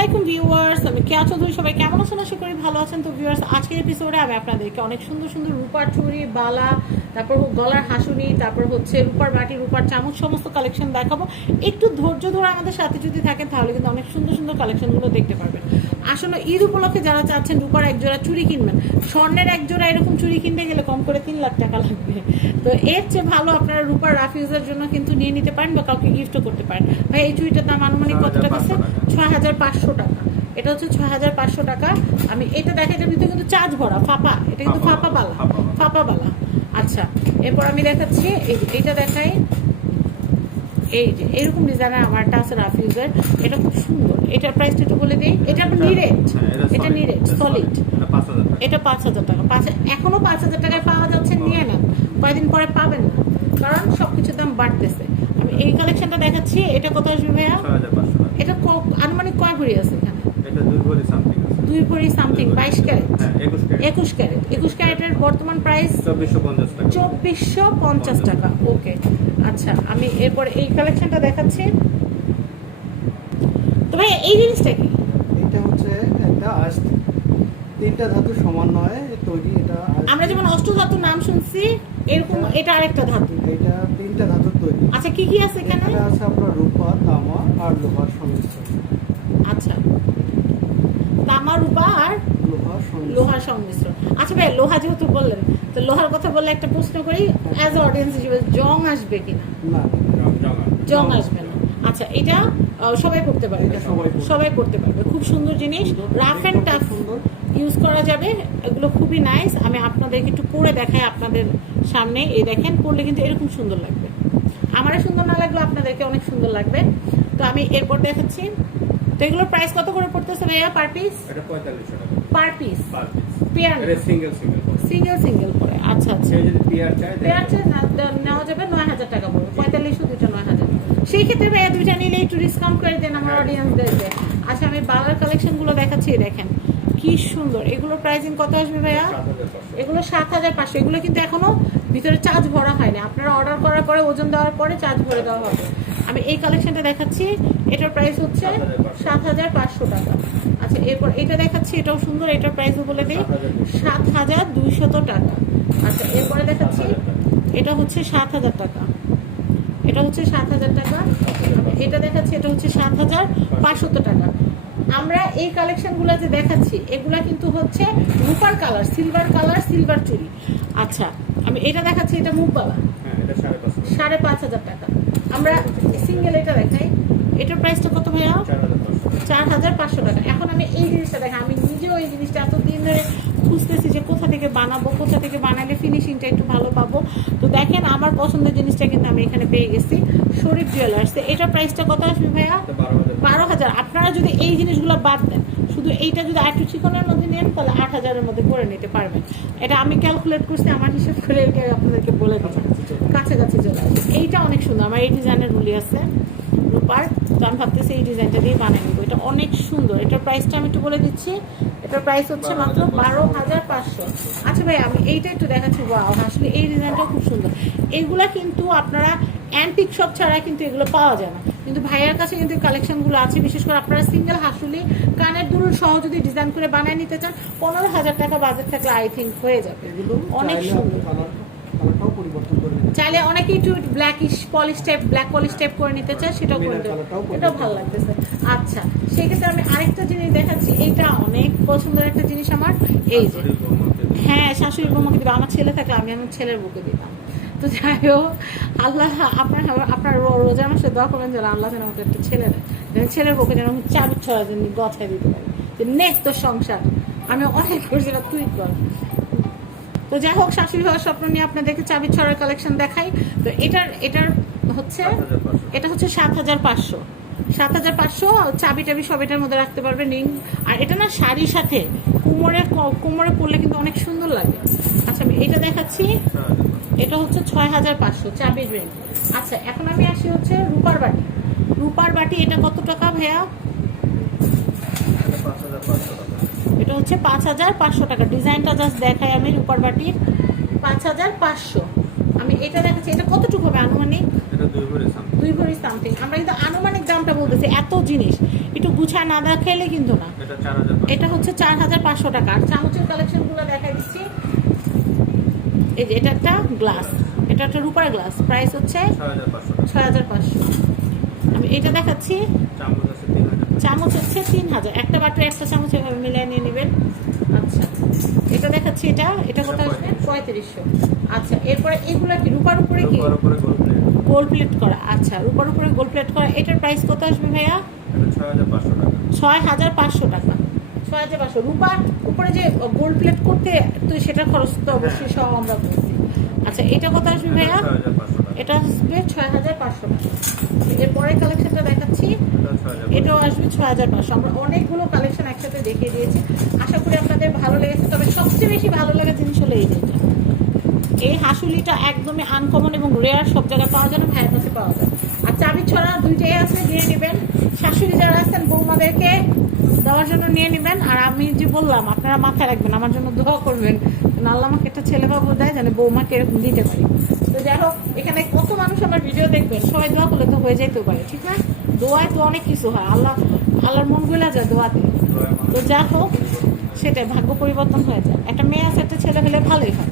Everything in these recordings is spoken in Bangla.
আলাইকুম ভিউয়ার্স, আমি কেয়া চৌধুরী সবাই কেমন আছেন? আশা করি ভালো আছেন। তো ভিউয়ার্স, আজকের এপিসোডে আমি আপনাদেরকে অনেক সুন্দর সুন্দর রূপার চুড়ি, বালা, তারপর গলার হাসুনি, তারপর হচ্ছে রূপার বাটি রূপার চামচ সমস্ত কালেকশন দেখাবো। একটু ধৈর্য ধরে আমাদের সাথে যদি থাকেন, তাহলে কিন্তু অনেক সুন্দর সুন্দর কালেকশনগুলো দেখতে পারবেন। আসলে ঈদ উপলক্ষে যারা চাচ্ছেন রূপার এক জোড়া চুড়ি কিনবেন, স্বর্ণের এক জোড়া এরকম চুড়ি কিনতে গেলে কম করে তিন লাখ টাকা লাগবে। তো এর চেয়ে ভালো আপনারা রূপার রাফিউজের জন্য কিন্তু নিয়ে নিতে পারেন বা কাউকে গিফটও করতে পারেন। ভাই এই চুড়িটার দাম আনুমানিক কত টাকা আছে? ছয় হাজার পাঁচশো টাকা। এটা হচ্ছে ছয় হাজার পাঁচশো টাকা। আমি এটা দেখা এটার ভিতরে কিন্তু চার্জ ভরা ফাপা। এটা কিন্তু ফাপা বালা। ফাপা বালা। আচ্ছা এরপর আমি দেখাচ্ছি এই এইটা দেখাই। এই যে এরকম ডিজাইনের আমারটা আছে রাফ এটা খুব সুন্দর। এটার প্রাইসটা একটু বলে দিই। এটা আপনার নিরেট। এটা নিরেট সলিড এটা পাঁচ হাজার টাকা। পাঁচ এখনও পাঁচ হাজার টাকায় পাওয়া যাচ্ছে নিয়ে নেন। কয়েকদিন পরে পাবেন না। কারণ সবকিছুর দাম বাড়তেছে। আমি এই কালেকশনটা দেখাচ্ছি এটা কত আসবে ভাইয়া? এটা আনুমানিক কয় ভরি আছে এখানে? দুই ভরি সামথিং বাইশ ক্যারেট। একুশ ক্যারেট। একুশ ক্যারেটের বর্তমান প্রাইস চব্বিশশো পঞ্চাশ টাকা। ওকে আচ্ছা আমি এরপরে এই কালেকশনটা দেখাচ্ছি। তো ভাই এই জিনিসটা কি? এটা হচ্ছে একটা তিনটা ধাতু সমন্বয়ে তৈরি এটা। আমরা যেমন অষ্টধাতুর নাম শুনছি এরকম এটা আরেকটা ধাতু। এটা তিনটা ধাতুর তৈরি। আচ্ছা কি কি আছে এখানে? এখানে আছে আপনার রূপা তামা আর লোহার সংমিশ্রণ। আচ্ছা। তামা রূপা আর লোহার সংমিশ্রণ। লোহার সংমিশ্রণ। আচ্ছা ভাই লোহা যেহেতু বললেন তো লোহার কথা বললে একটা প্রশ্ন করি অ্যাজ অডিয়েন্স হিসেবে জং আসবে কিনা? না। জং আসবে। না। আচ্ছা এটা সবাই করতে পারবে। এটা সবাই সবাই করতে পারবে। খুব সুন্দর জিনিস। Rough and tough. সুন্দর। ইউজ করা যাবে এগুলো খুবই নাইস আমি আপনাদেরকে একটু পরে দেখাই আপনাদের সামনে। এই দেখেন পরলে কিন্তু এরকম সুন্দর লাগবে। আমারও সুন্দর না লাগল আপনাদেরকে অনেক সুন্দর লাগবে। তো আমি এরপর দেখাচ্ছি। তো এগুলোর প্রাইস কত করে পড়তেছে ভাইয়া per piece per piece pair single single single single করে আচ্ছা আচ্ছা। যদি পেয়ার চায় পেয়ার চেয়ে না- নেওয়া যাবে নয় হাজার টাকা পড়বে। পঁয়তাল্লিশশো দুইটা নয় হাজার সেই ক্ষেত্রে ভাইয়া দুইটা নিলে একটু ডিসকাউন্ট করে দেন আমার অডিয়েন্সদেরকে আচ্ছা আমি বালার কালেকশনগুলো দেখাচ্ছি দেখেন। কি সুন্দর। এগুলোর প্রাইসিং কত আসবে ভাইয়া? এগুলো সাত হাজার পাঁচশো। এগুলো কিন্তু এখনও ভিতরে চার্জ ভরা হয়নি। আপনারা অর্ডার করার পরে, ওজন দেওয়ার পরে চার্জ ভরে দেওয়া হবে। আমি এই কালেকশনটা দেখাচ্ছি। এটার প্রাইস হচ্ছে সাত হাজার পাঁচশো টাকা। আচ্ছা এরপর এটা দেখাচ্ছি। এটাও সুন্দর। এটার প্রাইসও বলে দিই সাত হাজার দুইশত টাকা। আচ্ছা এরপরে দেখাচ্ছি। এটা হচ্ছে সাত হাজার টাকা। এটা হচ্ছে সাত হাজার টাকা। এটা দেখাচ্ছি। এটা হচ্ছে সাত হাজার পাঁচশত টাকা। আমরা এই কালেকশনগুলো যে দেখাচ্ছি এগুলা কিন্তু হচ্ছে রূপার কালার সিলভার কালার সিলভার চুরি আচ্ছা আমি এটা দেখাচ্ছি এটা মুখবালা। হ্যাঁ সাড়ে পাঁচ হাজার। টাকা। আমরা সিঙ্গেল এটা দেখাই। এটার প্রাইসটা কত ভাইয়া? চার হাজার পাঁচশো। টাকা। এখন আমি এই জিনিসটা দেখাই। আমি নিজেও এই জিনিসটা এতদিন ধরে খুঁজতেছি যে কোথা থেকে বানাবো কোথা থেকে বানালে ফিনিশিংটা একটু ভালো পাবো। তো দেখেন আমার পছন্দের জিনিসটা কিন্তু আমি এখানে পেয়ে গেছি। শরীফ জুয়েলার্স এটার প্রাইসটা কত আসবে ভাইয়া এটা বারো হাজার বারো হাজার আপনারা যদি এই জিনিসগুলো বাদ দেন শুধু এইটা যদি আটটু চিকনের মধ্যে নেন তাহলে আট হাজারের মধ্যে করে নিতে পারবেন। এটা আমি ক্যালকুলেট করছি আমার হিসেব করে এটা আপনাদেরকে বলে দেবো কাছাকাছি চলে আসবে। এইটা অনেক সুন্দর আমার এই ডিজাইনের রুলি আছে রূপার। তো আমি ভাবতেছি এই ডিজাইনটা দিয়ে বানিয়ে নেব। এটা অনেক সুন্দর। এটার প্রাইসটা আমি একটু বলে দিচ্ছি। এটার প্রাইস হচ্ছে মাত্র বারো হাজার পাঁচশো। আচ্ছা ভাই আমি এইটা একটু দেখাচ্ছি। ওয়াও আসলে এই ডিজাইনটা খুব সুন্দর। এগুলা কিন্তু আপনারা অ্যান্টিক শপ ছাড়া কিন্তু এগুলো পাওয়া যায় না। কিন্তু ভাইয়ার কাছে কিন্তু কালেকশনগুলো আছে। বিশেষ করে আপনারা সিঙ্গেল হাসুলি কানের দুল সহ যদি ডিজাইন করে বানিয়ে নিতে চান পনেরো হাজার টাকা বাজেট থাকলে আই থিঙ্ক হয়ে যাবে। অনেক চাইলে সুন্দর। চাইলে অনেকেই একটু blackish polish type black polish type করে নিতে চায় সেটাও করে এটাও ভালো লাগতেছে। আচ্ছা সেক্ষেত্রে আমি আরেকটা জিনিস দেখাচ্ছি। এইটা অনেক পছন্দের একটা জিনিস আমার। এই যে হ্যাঁ শাশুড়ি বৌমাকে দিবে। আমার ছেলে থাকলে আমি আমার ছেলের বুকে দিতাম। তো যাই হোক আল্লাহ আপনার আপনার রোজা মাসে দোয়া করবেন যেন আল্লাহ যেন আমাকে একটা ছেলে দেয় ছেলের পক্ষে যেন আমি চাবি ছড়া যেন গছায় দিতে পারি। যে নে তোর সংসার। আমি অনেক করছি না তুই কর। তো যাই হোক শাশুড়ি হওয়ার স্বপ্ন নিয়ে আপনাদেরকে চাবি ছড়ার কালেকশন দেখাই। তো এটার এটার হচ্ছে এটা হচ্ছে সাত হাজার পাঁচশো। সাত হাজার পাঁচশো চাবি টাবি সব এটার মধ্যে রাখতে পারবে রিং। আর এটা না শাড়ির সাথে কোমরে কোমরে পরলে কিন্তু অনেক সুন্দর লাগে। আচ্ছা আমি এটা দেখাচ্ছি। এটা হচ্ছে ছয় হাজার পাঁচশো চাবির রিং। আচ্ছা এখন আমি আসি হচ্ছে রূপার বাটি। রূপার বাটি এটা কত টাকা ভাইয়া? এটা হচ্ছে পাঁচ হাজার পাঁচশো টাকা। ডিজাইনটা জাস্ট দেখাই আমি রূপার বাটির। পাঁচ হাজার পাঁচশো। আমি এটা দেখাচ্ছি। এটা কতটুকু হবে আনুমানিক? দুই ভরি সামথিং আমরা কিন্তু আনুমানিক বলতেছি এত জিনিস। একটু গুছায় না দেখাইলে কিন্তু না। এটা হচ্ছে চার হাজার পাঁচশো টাকা। আর চামচের কালেকশনগুলো দেখাই দিচ্ছি। এই যে এটা একটা গ্লাস এটা একটা রূপার গ্লাস প্রাইস হচ্ছে ছয় হাজার পাঁচশো আমি এটা দেখাচ্ছি। চামচ আছে হচ্ছে তিন হাজার। একটা বাটির একটা চামচ এভাবে মিলিয়ে নিয়ে নেবেন। আচ্ছা। এটা দেখাচ্ছি এটা। এটা কত আসবে? পঁয়ত্রিশশো। আচ্ছা এরপরে এগুলো কি রূপার উপরে কি? রূপার উপরে গোল প্লেট গোল্ড প্লেট করা আচ্ছা রূপার উপরে গোল্ড প্লেট করা এটার প্রাইস কত আসবে ভাইয়া? ছয় হাজার পাঁচশো টাকা। ছয় হাজার পাঁচশো হাজার উপরে যে গোল্ড প্লেট করতে তো সেটা খরচ তো অবশ্যই সব আমরা করছি আচ্ছা এটা কত আসবে ভাইয়া? এটা আসবে ছয় হাজার পাঁচশো টাকা। এরপরে কালেকশনটা দেখাচ্ছি। এটা এটাও আসবে ছয় হাজার পাঁচশো। আমরা অনেকগুলো কালেকশন একসাথে দেখিয়ে দিয়েছি। আশা করি আপনাদের ভালো লেগেছে। তবে সবচেয়ে বেশি ভালো লাগা জিনিস হলো এই যেটা এই হাসুলিটা একদমই আনকমন এবং রেয়ার সব জায়গায় পাওয়া যায় না, ভাইয়ের কাছে পাওয়া যায়। আর চাবি ছড়া দুইটাই আছে দিয়ে নেবেন। শাশুড়ি যারা আছেন, বৌমাদেরকে দেওয়ার জন্য নিয়ে নেবেন। আর আমি যে বললাম, আপনারা মাথায় রাখবেন, আমার জন্য দোয়া করবেন আল্লাহ আমাকে একটা ছেলে বাবু দেয় যেন বৌমাকে এরকম দিতে পারি। তো যাই হোক, এখানে কত মানুষ আমার ভিডিও দেখবেন, সবাই দোয়া করলে তো হয়ে যেতেও পারে, ঠিক না? দোয়ায় তো অনেক কিছু হয়, আল্লাহ আল্লাহর মনগুলা যায় দোয়াতে তো যা হোক সেটাই, ভাগ্য পরিবর্তন হয়ে যায়। একটা মেয়ে আছে, একটা ছেলে হলে ভালোই হয়।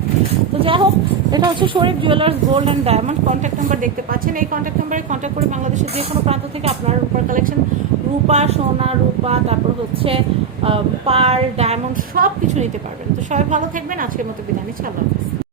তো যাই হোক, এটা হচ্ছে Sharif jewellers gold and diamond contact number দেখতে পাচ্ছেন। এই কন্ট্যাক্ট নাম্বারে কন্ট্যাক্ট করে বাংলাদেশের যে কোনো প্রান্ত থেকে আপনার রূপার কালেকশন রূপা, সোনা, রূপা, তারপর হচ্ছে পার ডায়মন্ড সব কিছু নিতে পারবেন। তো সবাই ভালো থাকবেন। আজকের মতো বিদায় নিচ্ছি। আল্লাহ হাফেজ।